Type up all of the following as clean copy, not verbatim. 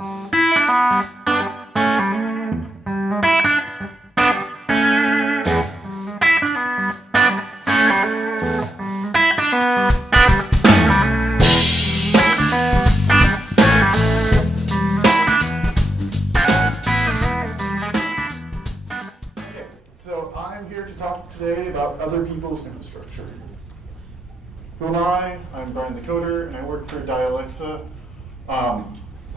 So I'm here to talk today about other people's infrastructure. Who am I? I'm Brian the Coder, and I work for Dialexa,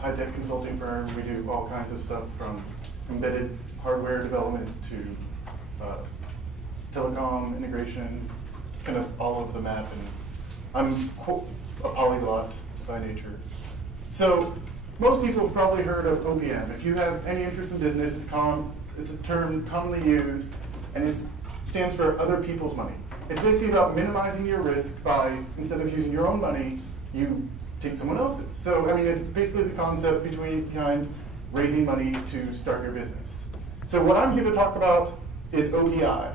high-tech consulting firm. We do all kinds of stuff from embedded hardware development to telecom integration, kind of all over the map. And I'm a polyglot by nature. So most people have probably heard of OPM. If you have any interest in business, it's a term commonly used, and it stands for other people's money. It's basically about minimizing your risk by, instead of using your own money, you take someone else's. So, I mean, it's basically the concept behind raising money to start your business. So what I'm here to talk about is OPI.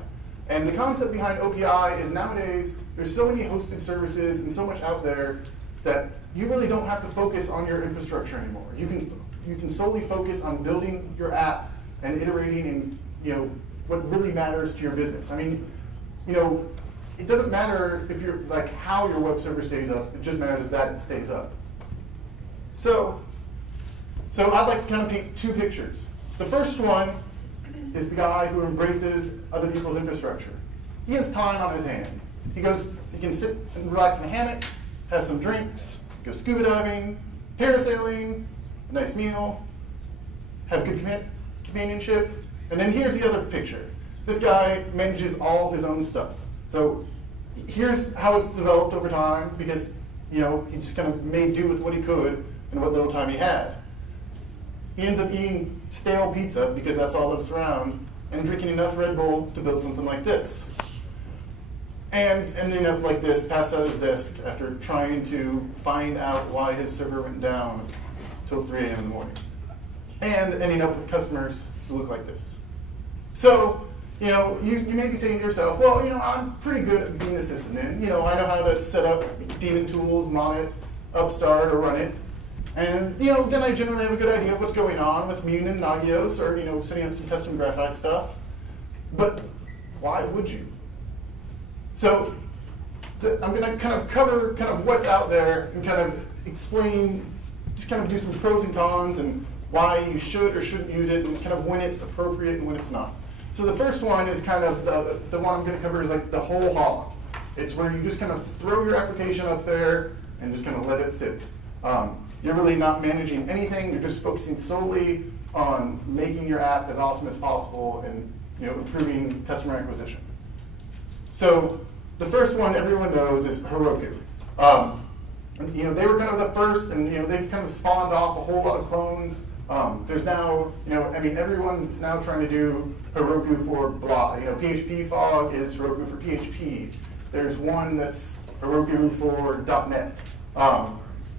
And the concept behind OPI is nowadays, there's so many hosted services and so much out there that you really don't have to focus on your infrastructure anymore. You can solely focus on building your app and iterating in what really matters to your business. I mean, it doesn't matter if you're how your web server stays up. It just matters that it stays up. So I'd like to kind of paint two pictures. The first one is the guy who embraces other people's infrastructure. He has time on his hand. He can sit and relax in a hammock, have some drinks, go scuba diving, parasailing, a nice meal, have good companionship. And then here's the other picture. This guy manages all his own stuff. So here's how it's developed over time, because he just kind of made do with what he could and what little time he had. He ends up eating stale pizza because that's all that's around, and drinking enough Red Bull to build something like this. And ending up like this, passed out his desk after trying to find out why his server went down till 3 a.m. in the morning. And ending up with customers who look like this. So, you may be saying to yourself, well, I'm pretty good at being a sysadmin. I know how to set up daemon tools, mod it, upstart, or run it. And, then I generally have a good idea of what's going on with Mun and Nagios, or, setting up some custom graphite stuff. But why would you? So I'm going to kind of cover what's out there and kind of explain, just kind of do some pros and cons and why you should or shouldn't use it and kind of when it's appropriate and when it's not. So the first one is kind of the one I'm going to cover is like the whole hog. It's where you just kind of throw your application up there and just kind of let it sit. You're really not managing anything. You're just focusing solely on making your app as awesome as possible and improving customer acquisition. So the first one everyone knows is Heroku. They were kind of the first, and they've kind of spawned off a whole lot of clones. There's now, everyone's now trying to do Heroku for blah. PHP Fog is Heroku for PHP. There's one that's Heroku for .NET.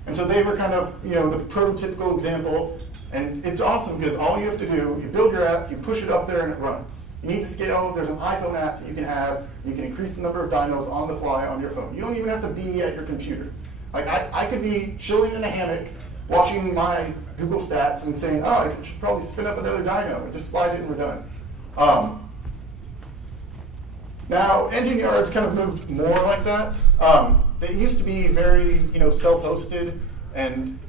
And so they were kind of, the prototypical example. And it's awesome because all you have to do, you build your app, you push it up there, and it runs. You need to scale. There's an iPhone app that you can have. You can increase the number of dynos on the fly on your phone. You don't even have to be at your computer. Like I could be chilling in a hammock, watching my Google stats and saying, oh, I should probably spin up another dyno and just slide it and we're done. Now, Engine Yard's kind of moved more like that. They used to be very, self-hosted, and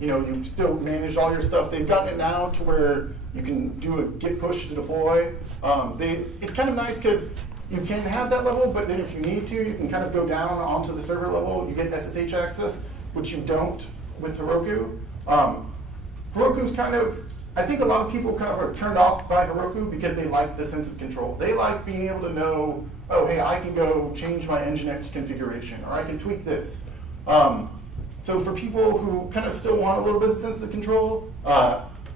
you still manage all your stuff. They've gotten it now to where you can do a git push to deploy. It's kind of nice because you can have that level, but then if you need to, you can kind of go down onto the server level. You get SSH access, which you don't with Heroku. Heroku's kind of, I think a lot of people kind of are turned off by Heroku because they like the sense of control. They like being able to know, oh, hey, I can go change my Nginx configuration, or I can tweak this. So for people who kind of still want a little bit of sense of control,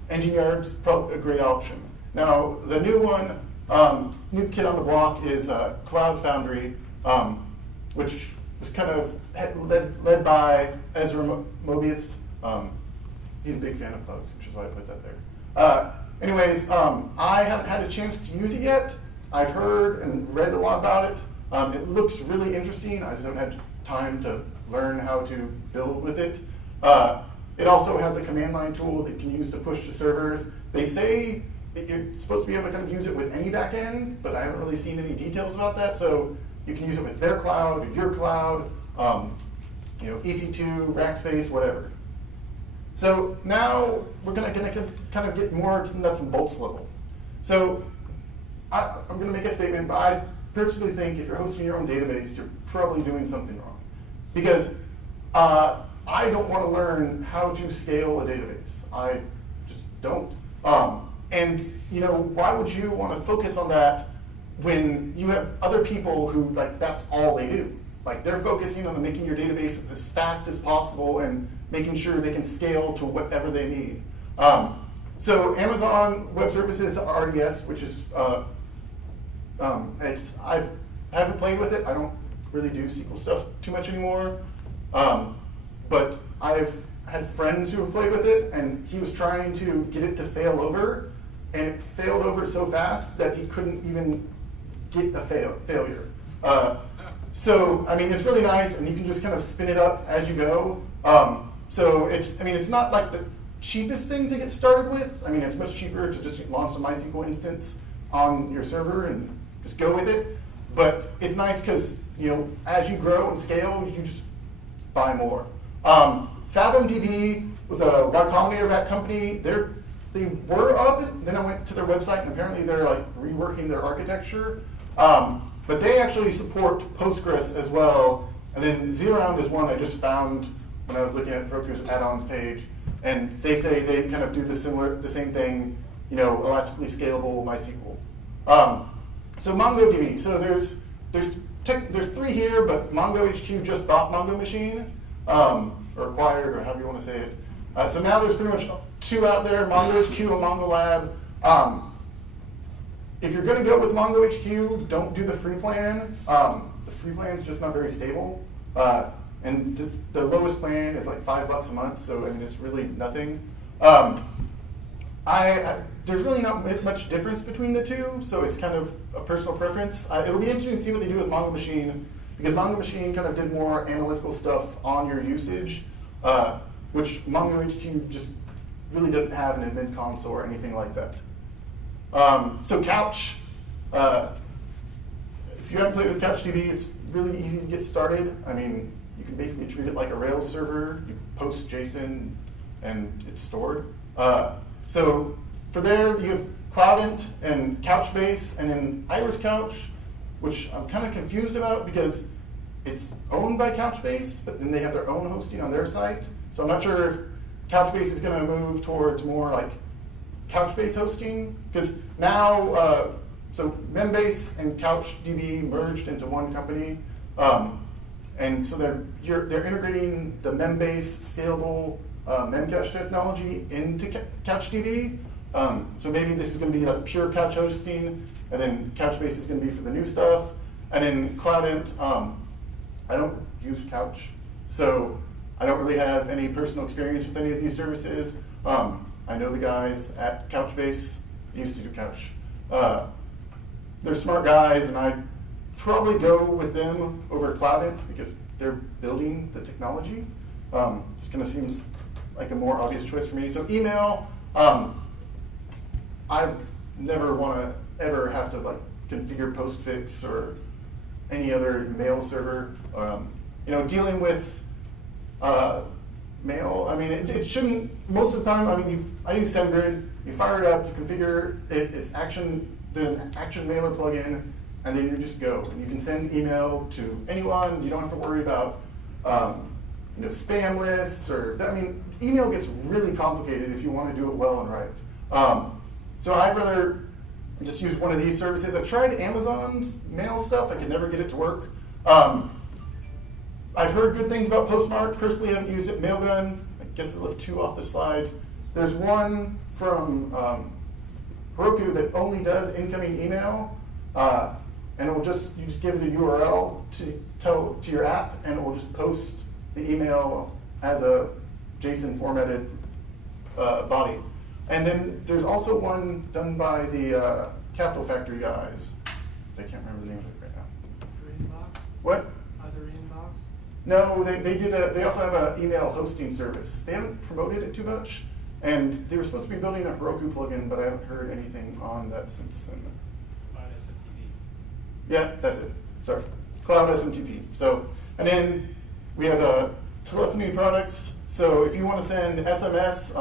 Engine Yard's probably a great option. Now, the new one, new kid on the block is Cloud Foundry, which was kind of led by Ezra Mobius. He's a big fan of bugs, which is why I put that there. Anyways, I haven't had a chance to use it yet. I've heard and read a lot about it. It looks really interesting. I just haven't had time to learn how to build with it. It also has a command line tool that you can use to push to servers. They say that you're supposed to be able to kind of use it with any backend, but I haven't really seen any details about that. So you can use it with their cloud, or your cloud, EC2, Rackspace, whatever. So now we're going to kind of get more to the nuts and bolts level. So I'm going to make a statement, but I personally think if you're hosting your own database, you're probably doing something wrong. Because I don't want to learn how to scale a database. I just don't. And why would you want to focus on that when you have other people who, like, that's all they do? Like, they're focusing on making your database as fast as possible and making sure they can scale to whatever they need. So Amazon Web Services RDS, which is, I haven't played with it. I don't really do SQL stuff too much anymore. But I've had friends who have played with it, and he was trying to get it to fail over, and it failed over so fast that he couldn't even get a failure. So, I mean, it's really nice, and you can just kind of spin it up as you go. So it's not like the cheapest thing to get started with. I mean, it's much cheaper to just launch a MySQL instance on your server and just go with it. But it's nice because, as you grow and scale, you just buy more. FathomDB was a Y Combinator company. They were up, and then I went to their website, and apparently they're like reworking their architecture. But they actually support Postgres as well. And then Zeround is one I just found when I was looking at Roku's add-ons page. And they say they kind of do the same thing, elastically scalable MySQL. So mongoDB. So there's three here, but MongoHQ just bought Mongo Machine, or acquired, or however you want to say it. So now there's pretty much two out there, MongoHQ and MongoLab. If you're going to go with MongoHQ, don't do the free plan. The free plan is just not very stable. And the lowest plan is like $5 a month, so I mean, it's really nothing. There's really not much difference between the two, so it's kind of a personal preference. It'll be interesting to see what they do with Mongo Machine, because Mongo Machine kind of did more analytical stuff on your usage, which MongoHQ just really doesn't have an admin console or anything like that. So Couch, if you haven't played with CouchDB, it's really easy to get started. I mean, you can basically treat it like a Rails server. You post JSON, and it's stored. So for there, you have Cloudant and Couchbase, and then Iris Couch, which I'm kind of confused about because it's owned by Couchbase, but then they have their own hosting on their site. So I'm not sure if Couchbase is going to move towards more like Couchbase hosting, because now, so Membase and CouchDB merged into one company, and so they're integrating the Membase scalable Memcache technology into CouchDB. So maybe this is going to be like pure Couch hosting, and then Couchbase is going to be for the new stuff, and then Cloudant. I don't use Couch, so I don't really have any personal experience with any of these services. I know the guys at Couchbase used to do Couch. They're smart guys, and I'd probably go with them over Cloudant because they're building the technology. Just kind of seems like a more obvious choice for me. So email, I never want to ever have to like configure postfix or any other mail server. Dealing with mail, I mean, it shouldn't, most of the time, I mean, I use SendGrid, you fire it up, you configure it, it's the action mailer plugin, and then you just go. And you can send email to anyone, you don't have to worry about spam lists, I mean, email gets really complicated if you want to do it well and right. So I'd rather just use one of these services. I tried Amazon's mail stuff, I could never get it to work. I've heard good things about Postmark. Personally, I haven't used it. Mailgun, I guess I left two off the slides. There's one from Heroku that only does incoming email, and you just give it a URL to your app, and it will just post the email as a JSON formatted body. And then there's also one done by the Capital Factory guys. I can't remember the name of it right now. Inbox? What? Other inbox? No, they also have an email hosting service. They haven't promoted it too much, and they were supposed to be building a Heroku plugin, but I haven't heard anything on that since then. Cloud SMTP. Yeah, that's it. Sorry, Cloud SMTP. So, and then we have telephony products. So if you want to send SMS,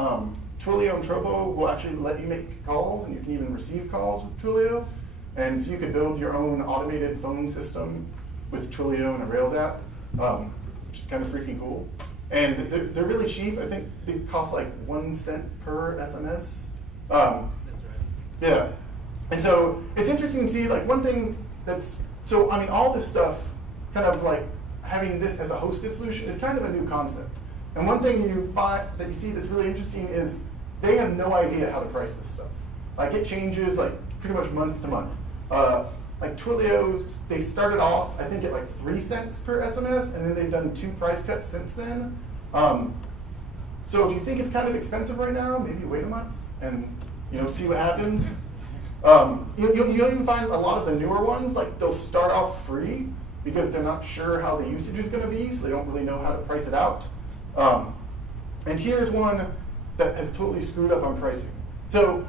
Twilio and Tropo will actually let you make calls, and you can even receive calls with Twilio. And so you could build your own automated phone system with Twilio and a Rails app, which is kind of freaking cool. And they're really cheap. I think they cost like 1 cent per SMS. That's right. Yeah. And so it's interesting to see, like, one thing that's, so I mean, all this stuff, kind of like having this as a hosted solution is kind of a new concept. And one thing you find that you see that's really interesting is they have no idea how to price this stuff. Like, it changes like pretty much month to month. Like Twilio, they started off, I think, at like 3 cents per SMS, and then they've done 2 price cuts since then. So if you think it's kind of expensive right now, maybe wait a month and see what happens. You'll even find a lot of the newer ones, like they'll start off free because they're not sure how the usage is going to be, so they don't really know how to price it out. And here's one that has totally screwed up on pricing. So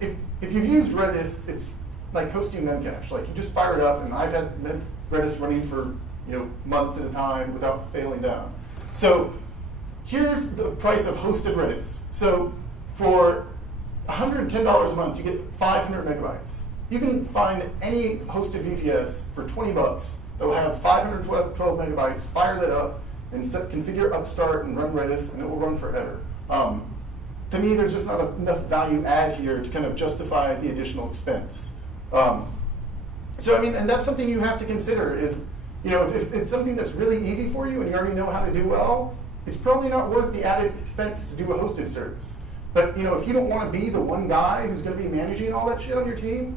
if you've used Redis, it's like hosting Memcache. Like, you just fire it up, and I've had Redis running for months at a time without failing down. So here's the price of hosted Redis. So for $110 a month, you get 500 megabytes. You can find any hosted VPS for 20 bucks that will have 512 megabytes, fire that up, and configure Upstart and run Redis, and it will run forever. To me, there's just not enough value add here to kind of justify the additional expense. So I mean, and that's something you have to consider is, if it's something that's really easy for you and you already know how to do well, it's probably not worth the added expense to do a hosted service. But if you don't want to be the one guy who's going to be managing all that shit on your team,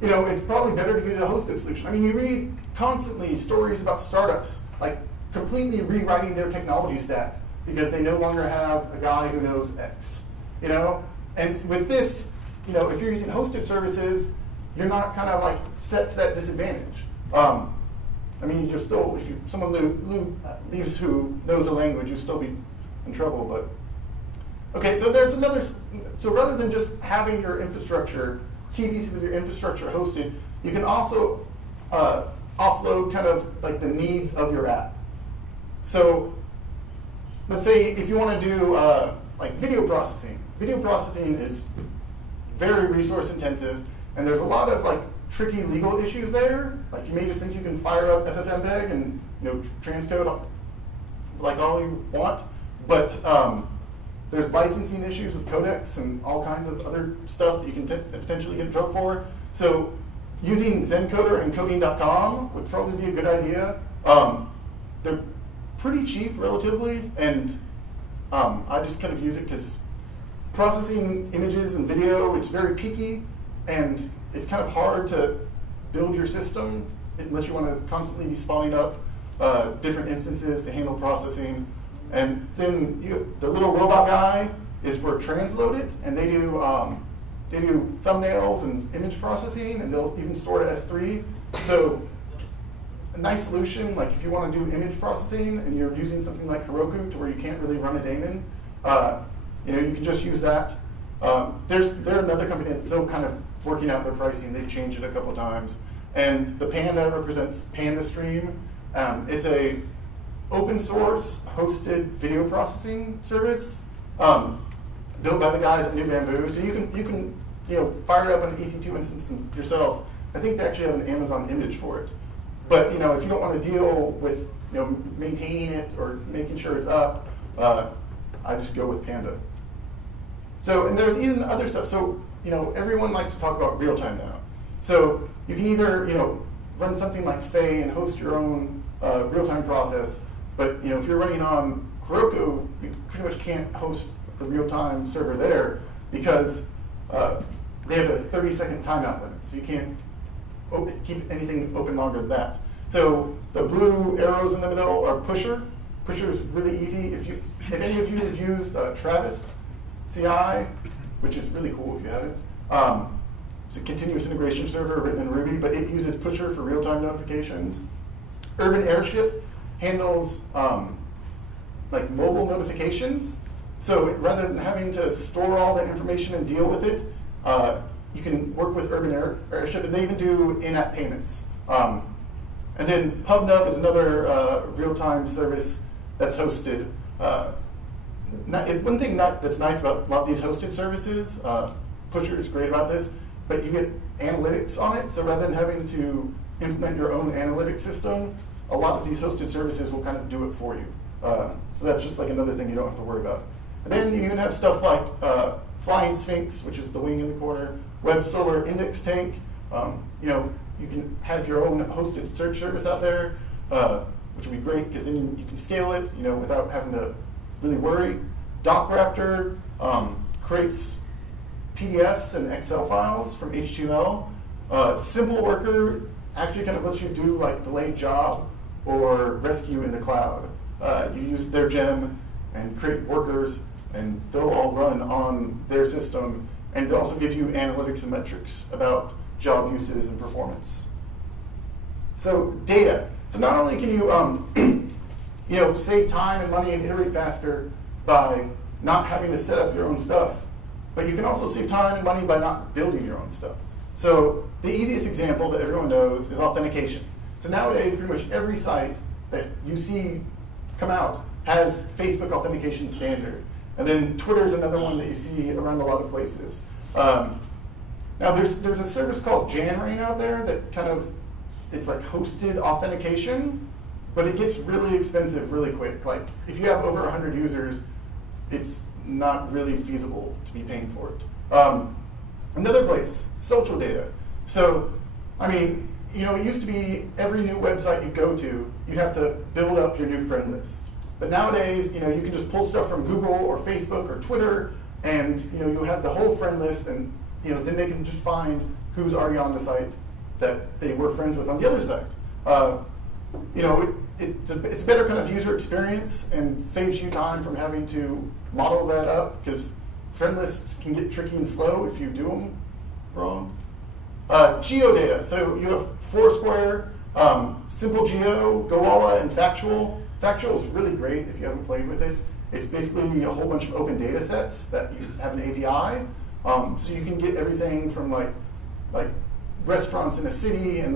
it's probably better to use a hosted solution. I mean, you read constantly stories about startups like completely rewriting their technology stack because they no longer have a guy who knows X. And with this, if you're using hosted services, you're not kind of like set to that disadvantage. I mean, you're still, if someone leaves who knows a language, you'll still be in trouble. But okay, so there's another. So rather than just having your infrastructure, key pieces of your infrastructure hosted, you can also offload kind of like the needs of your app. So let's say if you want to do like video processing. Video processing is very resource intensive, and there's a lot of like tricky legal issues there. Like, you may just think you can fire up FFmpeg and transcode like all you want, but there's licensing issues with codecs and all kinds of other stuff that you can potentially get in trouble for. So using Zencoder and coding.com would probably be a good idea. They're pretty cheap relatively, and I just kind of use it because processing images and video, it's very peaky, and it's kind of hard to build your system unless you want to constantly be spawning up different instances to handle processing. And then the little robot guy is for transload it, and they do thumbnails and image processing, and they'll even store it as S3. So a nice solution, like if you want to do image processing and you're using something like Heroku to where you can't really run a daemon, you can just use that. They're another company that's still kind of working out their pricing. They've changed it a couple times. And the Panda represents PandaStream. It's a open source hosted video processing service built by the guys at New Bamboo. So you can fire it up on an EC2 instance yourself. I think they actually have an Amazon image for it. But if you don't want to deal with maintaining it or making sure it's up, I just go with Panda. So, and there's even other stuff. So everyone likes to talk about real time now. So you can either run something like Faye and host your own real time process. But if you're running on Heroku, you pretty much can't host the real-time server there because they have a 30-second timeout limit. So you can't keep anything open longer than that. So the blue arrows in the middle are Pusher. Pusher is really easy. If any of you have used Travis CI, which is really cool if you haven't, it's a continuous integration server written in Ruby, but it uses Pusher for real-time notifications. Urban Airship handles like mobile notifications. So rather than having to store all that information and deal with it, you can work with Urban Airship, and they even do in-app payments. And then PubNub is another real-time service that's hosted. One thing that's nice about a lot of these hosted services, Pusher is great about this, but you get analytics on it. So rather than having to implement your own analytics system, a lot of these hosted services will kind of do it for you. So that's just like another thing you don't have to worry about. And then you even have stuff like Flying Sphinx, which is the wing in the corner, Web Solar Index Tank. You can have your own hosted search service out there, which would be great because then you can scale it, without having to really worry. DocRaptor creates PDFs and Excel files from HTML. Simple Worker actually kind of lets you do like delayed job or rescue in the cloud. You use their gem and create workers, and they'll all run on their system, and they'll also give you analytics and metrics about job uses and performance. So data. So not only can you save time and money and iterate faster by not having to set up your own stuff, but you can also save time and money by not building your own stuff. So the easiest example that everyone knows is authentication. So nowadays, pretty much every site that you see come out has Facebook authentication standard. And then Twitter is another one that you see around a lot of places. Now there's a service called Janrain out there that it's like hosted authentication, but it gets really expensive really quick. Like if you have over 100 users, it's not really feasible to be paying for it. Another place, social data. So, it used to be every new website you go to, you'd have to build up your new friend list. But nowadays, you can just pull stuff from Google or Facebook or Twitter, and you'll have the whole friend list, and then they can just find who's already on the site that they were friends with on the other site. It's a better kind of user experience and saves you time from having to model that up, because friend lists can get tricky and slow if you do them wrong. Geodata. So you have Foursquare, Simple Geo, Goala, and Factual. Factual is really great if you haven't played with it. It's basically a whole bunch of open data sets that you have an API. So you can get everything from like restaurants in a city, and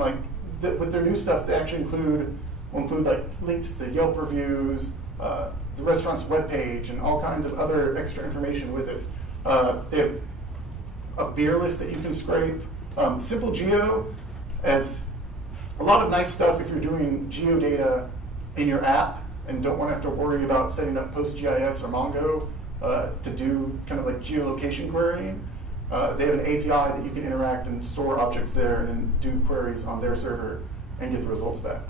with their new stuff, they actually will include like links to Yelp reviews, the restaurant's webpage, and all kinds of other extra information with it. They have a beer list that you can scrape. Simple Geo has a lot of nice stuff if you're doing geodata in your app and don't want to have to worry about setting up PostGIS or Mongo to do kind of like geolocation querying. They have an API that you can interact and store objects there and then do queries on their server and get the results back.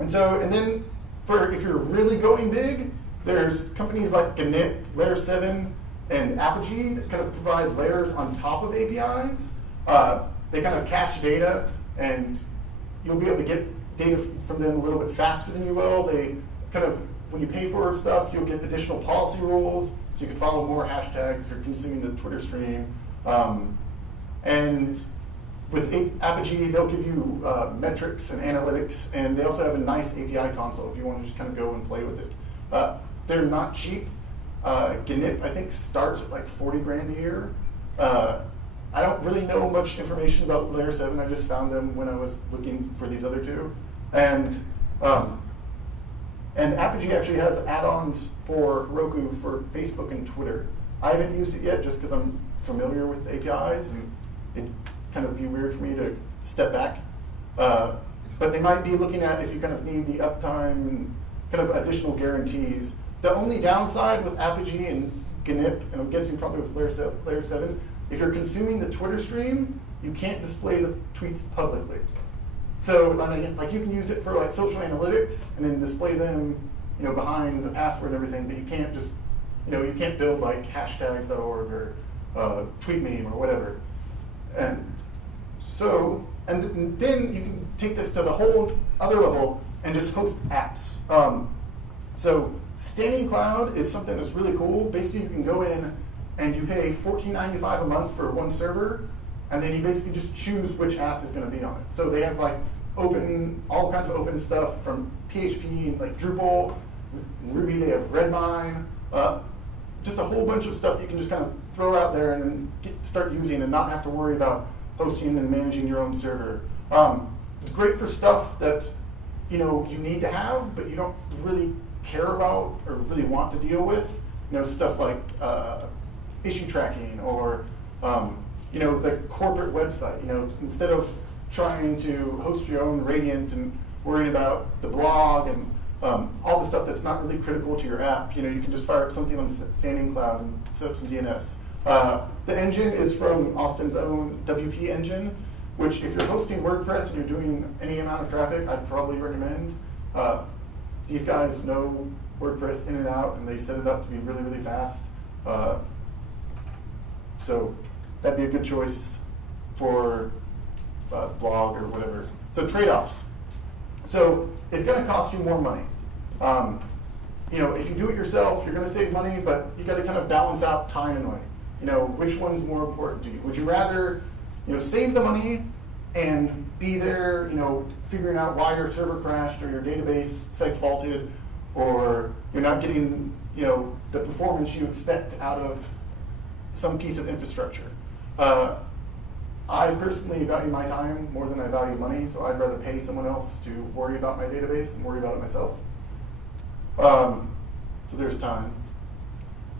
And then if you're really going big, there's companies like GNIP, Layer 7, and Apogee that kind of provide layers on top of APIs. They kind of cache data, and you'll be able to get data from them a little bit faster than you will. They kind of, when you pay for stuff, you'll get additional policy rules, so you can follow more hashtags if you're consuming the Twitter stream. And with Apogee, they'll give you metrics and analytics, and they also have a nice API console if you want to just kind of go and play with it. They're not cheap. GNIP, I think, starts at like 40 grand a year. I don't really know much information about Layer 7. I just found them when I was looking for these other two. And Apogee actually has add-ons for Roku for Facebook and Twitter. I haven't used it yet just because I'm familiar with the APIs, and it'd kind of be weird for me to step back. But they might be looking at if you kind of need the uptime and kind of additional guarantees. The only downside with Apogee and GNIP, and I'm guessing probably with Layer 7, if you're consuming the Twitter stream, you can't display the tweets publicly. So you can use it for like social analytics and then display them, behind the password and everything, but you can't just, you can't build like hashtags.org or tweet meme or whatever. And then you can take this to the whole other level and just host apps. So Standing Cloud is something that's really cool. Basically, you can go in and you pay $14.95 a month for one server, and then you basically just choose which app is going to be on it. So they have like all kinds of open stuff from PHP, like Drupal, Ruby. They have Redmine, just a whole bunch of stuff that you can just kind of throw out there and then start using and not have to worry about hosting and managing your own server. It's great for stuff that you need to have, but you don't really care about or really want to deal with. Stuff like issue tracking or the corporate website. Instead of trying to host your own Radiant and worrying about the blog and all the stuff that's not really critical to your app, you can just fire up something on Standing Cloud and set up some DNS. The engine is from Austin's own WP engine, which if you're hosting WordPress and you're doing any amount of traffic, I'd probably recommend. These guys know WordPress in and out, and they set it up to be really, really fast. So that'd be a good choice for blog or whatever. So trade-offs. So it's going to cost you more money. If you do it yourself, you're going to save money, but you got to kind of balance out time and money. Which one's more important to you? Would you rather, save the money and be there, figuring out why your server crashed or your database seg faulted, or you're not getting, the performance you expect out of some piece of infrastructure? I personally value my time more than I value money, so I'd rather pay someone else to worry about my database than worry about it myself. So there's time.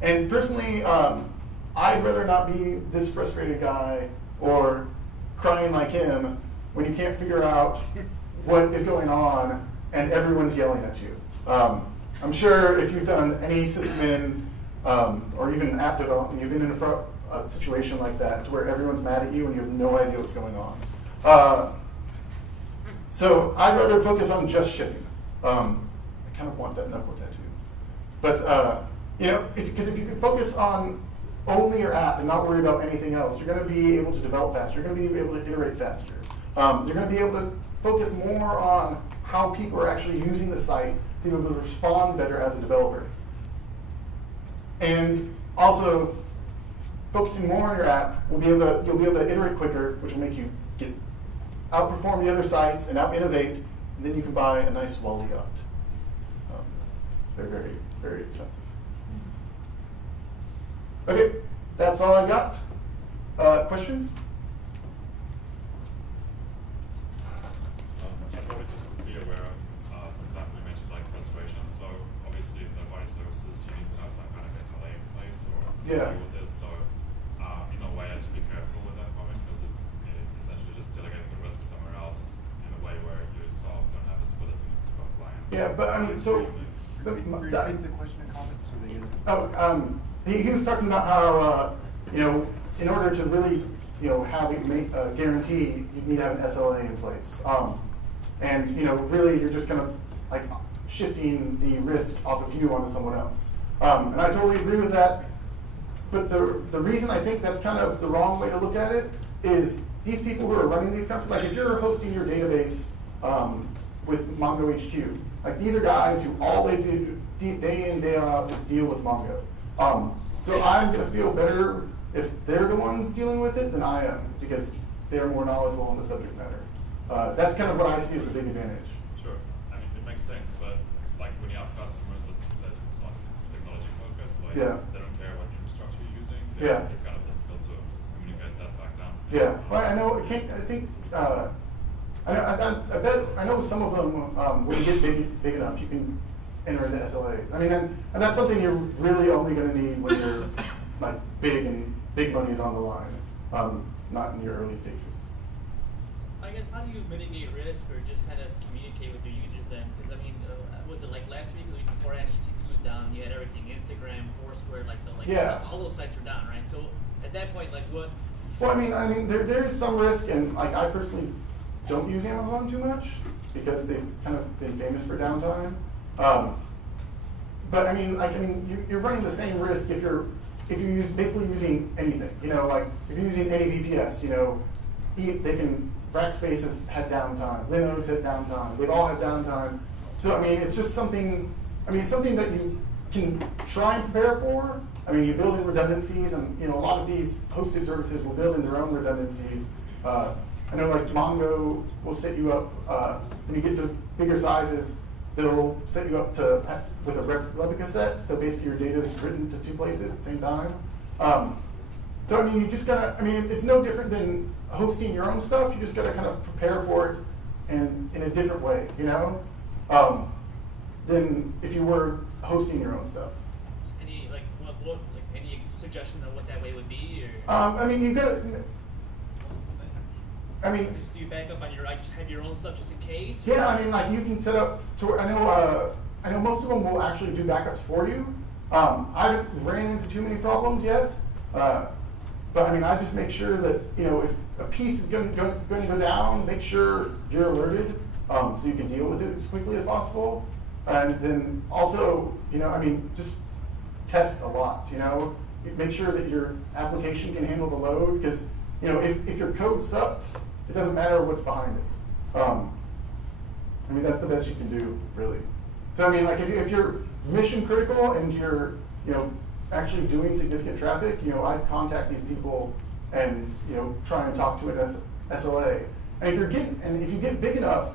And personally, I'd rather not be this frustrated guy or crying like him when you can't figure out what is going on and everyone's yelling at you. I'm sure if you've done any sysadmin or even app development, you've been in a situation like that to where everyone's mad at you and you have no idea what's going on. So I'd rather focus on just shipping. I kind of want that knuckle tattoo. But because if you can focus on only your app and not worry about anything else, you're going to be able to develop faster. You're going to be able to iterate faster. You're going to be able to focus more on how people are actually using the site to be able to respond better as a developer. And also, focusing more on your app, you'll be able to iterate quicker, which will make you outperform the other sites and out-innovate, and then you can buy a nice Wally yacht. They're very, very expensive. Okay, that's all I got. Questions? I probably just be aware of, for example, you mentioned like frustration. So obviously, if there are body services, you need to have some kind of SLA in place or deal with it. So in a way, I just be careful with that comment because it's essentially just delegating the risk somewhere else in a way where you yourself don't have visibility into compliance. Yeah, but I mean, so Repeat the question and comment so they get it. He was talking about how in order to really have a guarantee, you need to have an SLA in place, and really you're just kind of like shifting the risk off of you onto someone else. And I totally agree with that. But the reason I think that's kind of the wrong way to look at it is these people who are running these companies, like if you're hosting your database with MongoHQ, like these are guys who all they do day in, day out is deal with Mongo. So I'm going to feel better if they're the ones dealing with it than I am because they're more knowledgeable on the subject matter. That's kind of what I see as a big advantage. Sure. I mean, it makes sense, but like when you have customers that it's not technology focused, like they don't care what infrastructure you're using, it's kind of difficult to communicate that back down to them. Yeah, well, I know. I know some of them. When you get big enough, you can enter into SLAs. I mean, and that's something you're really only going to need when you're like big and big money's on the line, not in your early stages. I guess how do you mitigate risk or just kind of communicate with your users then? Because I mean, was it like last week or the week before EC2 was down? You had everything, Instagram, Foursquare, all those sites were down, right? So at that point, like what? Well, I mean, there's some risk, and like I personally don't use Amazon too much because they've kind of been famous for downtime. But I mean, you're running the same risk if you're basically using anything. Like if you're using any VPS, they can. Rackspace has had downtime. Linode had downtime. They've all had downtime. So I mean, it's just something. I mean, it's something that you can try and prepare for. I mean, you build in redundancies, and a lot of these hosted services will build in their own redundancies. I know like Mongo will set you up, when you get to bigger sizes, they'll set you up with a replica set. So basically your data is written to 2 places at the same time. So I mean, you just gotta, I mean, it's no different than hosting your own stuff. You just gotta kind of prepare for it and in a different way, you know, than if you were hosting your own stuff. Any like any suggestions on what that way would be? Or? I mean, you gotta. I mean, just do you back up on your? Just have your own stuff just in case? Yeah, I mean, like you can set up. So I know most of them will actually do backups for you. I haven't ran into too many problems yet, but I mean, I just make sure that if a piece is going to go down, make sure you're alerted so you can deal with it as quickly as possible. And then also, I mean, just test a lot. Make sure that your application can handle the load because if your code sucks, it doesn't matter what's behind it. I mean, that's the best you can do, really. So I mean, like if you're mission critical and you're actually doing significant traffic, I'd contact these people and try and talk to an SLA. And if you get big enough,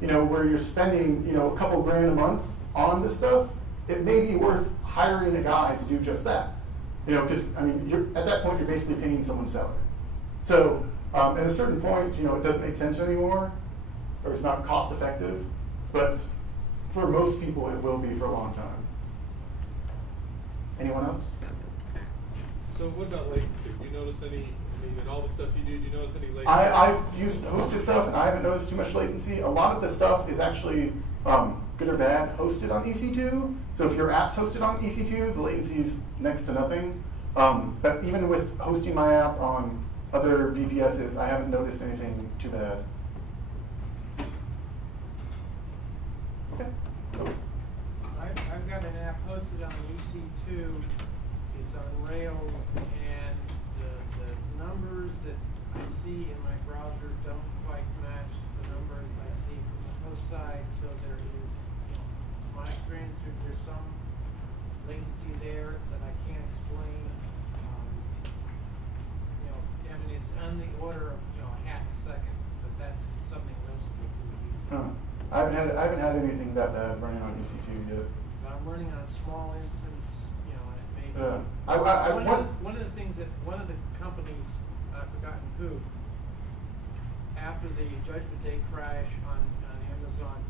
where you're spending a couple grand a month on this stuff, it may be worth hiring a guy to do just that. Because I mean, at that point you're basically paying someone's salary. So at a certain point, it doesn't make sense anymore, or it's not cost effective. But for most people, it will be for a long time. Anyone else? So what about latency? Do you notice any? I mean, in all the stuff you do you notice any latency? I've used hosted stuff, and I haven't noticed too much latency. A lot of the stuff is actually good or bad hosted on EC2. So if your app's hosted on EC2, the latency is next to nothing. But even with hosting my app on other VPSs, I haven't noticed anything too bad. Okay. I've got an app hosted on EC2. It's on Rails, and the numbers that I see in my browser don't quite match the numbers I see from the host side. So there is, in my experience, there's some latency there that I can't explain. I mean, it's on the order of a half a second, but that's something noticeable to the user. I haven't had anything that bad running on EC2 yet. But I'm running on a small instance, and it may be. One of the things that one of the companies, I've forgotten who, after the Judgment Day crash on Amazon,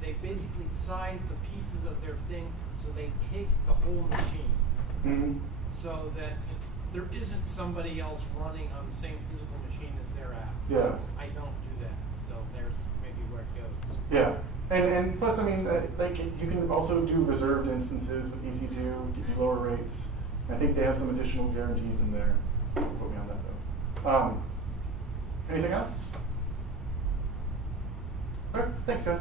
they basically size the pieces of their thing so they take the whole machine, so that there isn't somebody else running on the same physical machine as their app. Yeah. I don't do that, so there's maybe where it goes. Yeah, and plus, I mean, like you can also do reserved instances with EC2, give you lower rates. I think they have some additional guarantees in there. Put me on that though. Anything else? All right, thanks guys.